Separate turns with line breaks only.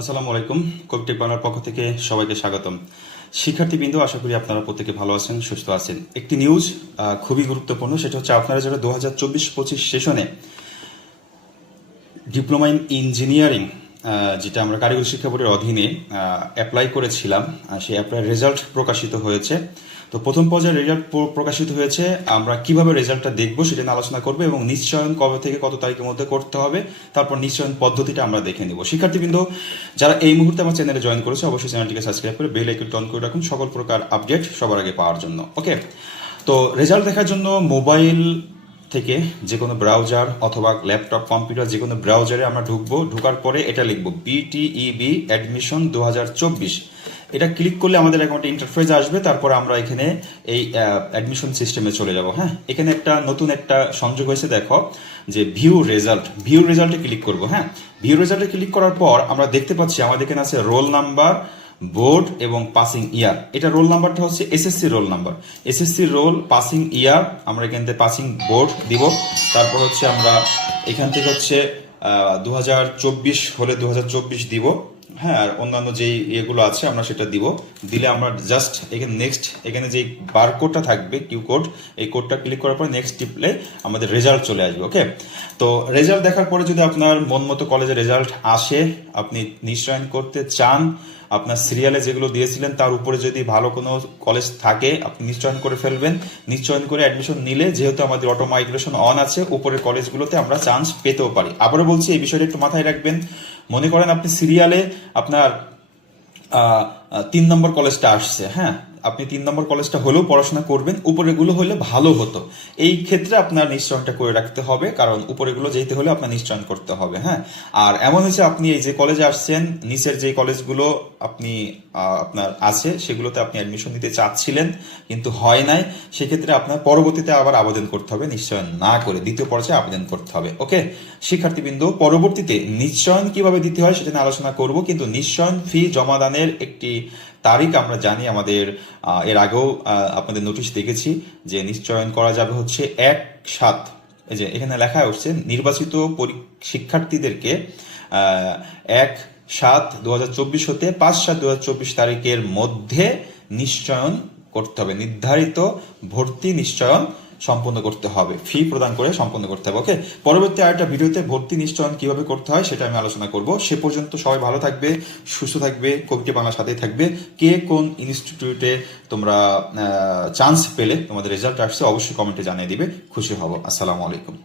আসসালামু আলাইকুম। কবিটি বাংলার পক্ষ থেকে সবাইকে স্বাগতম। শিক্ষার্থীবৃন্দ, আশা করি আপনারা প্রত্যেকে ভালো আছেন, সুস্থ আছেন। একটি নিউজ খুবই গুরুত্বপূর্ণ, সেটা হচ্ছে আপনারা যারা দু হাজার চব্বিশ পঁচিশ সেশনে ডিপ্লোমা ইন ইঞ্জিনিয়ারিং যেটা আমরা কারিগরি শিক্ষা বোর্ডের অধীনে অ্যাপ্লাই করেছিলাম সেই অ্যাপ্লাই রেজাল্ট প্রকাশিত হয়েছে। তো প্রথম পর্যায়ে রেজাল্ট প্রকাশিত হয়েছে। আমরা কীভাবে রেজাল্টটা দেখব সেটা নিয়ে আলোচনা করব এবং নিশ্চয়ন কবে থেকে কত তারিখের মধ্যে করতে হবে, তারপর নিশ্চয়ন পদ্ধতিটা আমরা দেখে নেব। শিক্ষার্থীবৃন্দ, যারা এই মুহূর্তে আমার চ্যানেলে জয়েন করেছে, অবশ্যই চ্যানেলটিকে সাবস্ক্রাইব করে বেল আইকনটি অন করে রাখুন। সকল প্রকার আপডেট সবার আগে পাওয়ার জন্য ওকে তো রেজাল্ট দেখার জন্য মোবাইল থেকে যে কোনো ব্রাউজার অথবা ল্যাপটপ কম্পিউটার যে কোনো ব্রাউজারে আমরা ঢুকবো। ঢোকার পরে এটা লিখব বিটিইবি অ্যাডমিশন দু এটা ক্লিক করলে আমাদের অ্যাকাউন্টে ইন্টারফেস আসবে, তারপর আমরা এখানে এই অ্যাডমিশন সিস্টেমে চলে যাব হ্যাঁ? এখানে একটা নতুন একটা সংযোগ হয়েছে, দেখো, যে ভিউ রেজাল্ট ভিউ রেজাল্টে ক্লিক করব হ্যাঁ? ভিউ রেজাল্টে ক্লিক করার পর আমরা দেখতে পাচ্ছি আমাদের এখানে আছে রোল নাম্বার বোর্ড এবং পাসিং ইয়ার এটা রোল নাম্বারটা হচ্ছে SSC roll number SSC roll passing year আমরা এখান থেকে পাসিং বোর্ড দিব। তারপর হচ্ছে আমরা এখান থেকে হচ্ছে দু হাজার চব্বিশ হলে দু হাজার চব্বিশ দিব। হ্যাঁ আর অন্যান্য যেই ইয়েগুলো আছে, আমরা সেটা দিব। দিলে আমরা জাস্ট এখানে নেক্সট এখানে যে বারকোডটা থাকবে কিউ কোড এই কোডটা ক্লিক করার পরে নেক্সট টিপলে আমাদের রেজাল্ট চলে আসবে ওকে তো রেজাল্ট দেখার পরে যদি আপনার মন মতো কলেজের রেজাল্ট আসে, আপনি নিশ্চয়ন করতে চান আপনার সিরিয়ালে যেগুলো দিয়েছিলেন, তার উপরে যদি ভালো কোনো কলেজ থাকে, আপনি নিশ্চয়ন করে ফেলবেন। নিশ্চয়ন করে অ্যাডমিশন নিলে যেহেতু আমাদের অটো মাইগ্রেশন অন আছে, উপরের কলেজগুলোতে আমরা চান্স পেতেও পারি। আবারও বলছি, এই বিষয়টা একটু মাথায় রাখবেন। মনে করেন আপনি সিরিয়ালে আপনার তিন নম্বর কলেজটা আসছে হ্যাঁ? আপনি তিন নম্বর কলেজটা হলেও পড়াশোনা করবেন, উপরেগুলো হলে ভালো হতো। এই ক্ষেত্রে আপনার নিশ্চয়নটা করে রাখতে হবে, কারণ উপরেগুলো যেতে হলে আপনার নিশ্চয়ন করতে হবে হ্যাঁ? আর এমন হচ্ছে আপনি এই যে কলেজে আসছেন, নিচের যে কলেজগুলো আপনি আপনার আছে, সেগুলোতে আপনি অ্যাডমিশন নিতে চাচ্ছিলেন, কিন্তু হয় নাই, সেক্ষেত্রে আপনার পরবর্তীতে আবার আবেদন করতে হবে, নিশ্চয়ন না করে। দ্বিতীয় পর্যায়ে আবেদন করতে হবে, ওকে? শিক্ষার্থীবৃন্দ, পরবর্তীতে নিশ্চয়ন কীভাবে দিতে হয় সেটা নিয়ে আলোচনা করব, কিন্তু নিশ্চয়ন ফি জমাদানের একটি তারিখ আমরা জানি, আমাদের এর আগেও আপনাদের নোটিশ দেখেছি যে নিশ্চয়ন করা যাবে হচ্ছে এক সাত। এই যে এখানে লেখা উঠছে নির্বাচিত শিক্ষার্থীদেরকে এক সাত দু হতে পাঁচ সাত দু তারিখের মধ্যে নিশ্চয়ন করতে হবে। নির্ধারিত ভর্তি নিশ্চয়ন সম্পন্ন করতে হবে। ফি প্রদান করে সম্পন্ন করতে হবে ওকে পরবর্তী আরেকটা ভিডিওতে ভর্তি নিশ্চয়ন কীভাবে করতে হয় সেটা আমি আলোচনা করব। সে পর্যন্ত সবাই ভালো থাকবে, সুস্থ থাকবে, কবিটি বাংলার সাথেই থাকবে। কে কোন ইনস্টিটিউটে তোমরা চান্স পেলে, তোমাদের রেজাল্ট আসছে, অবশ্যই কমেন্টে জানিয়ে দিবে। খুশি হব। আসসালামু আলাইকুম।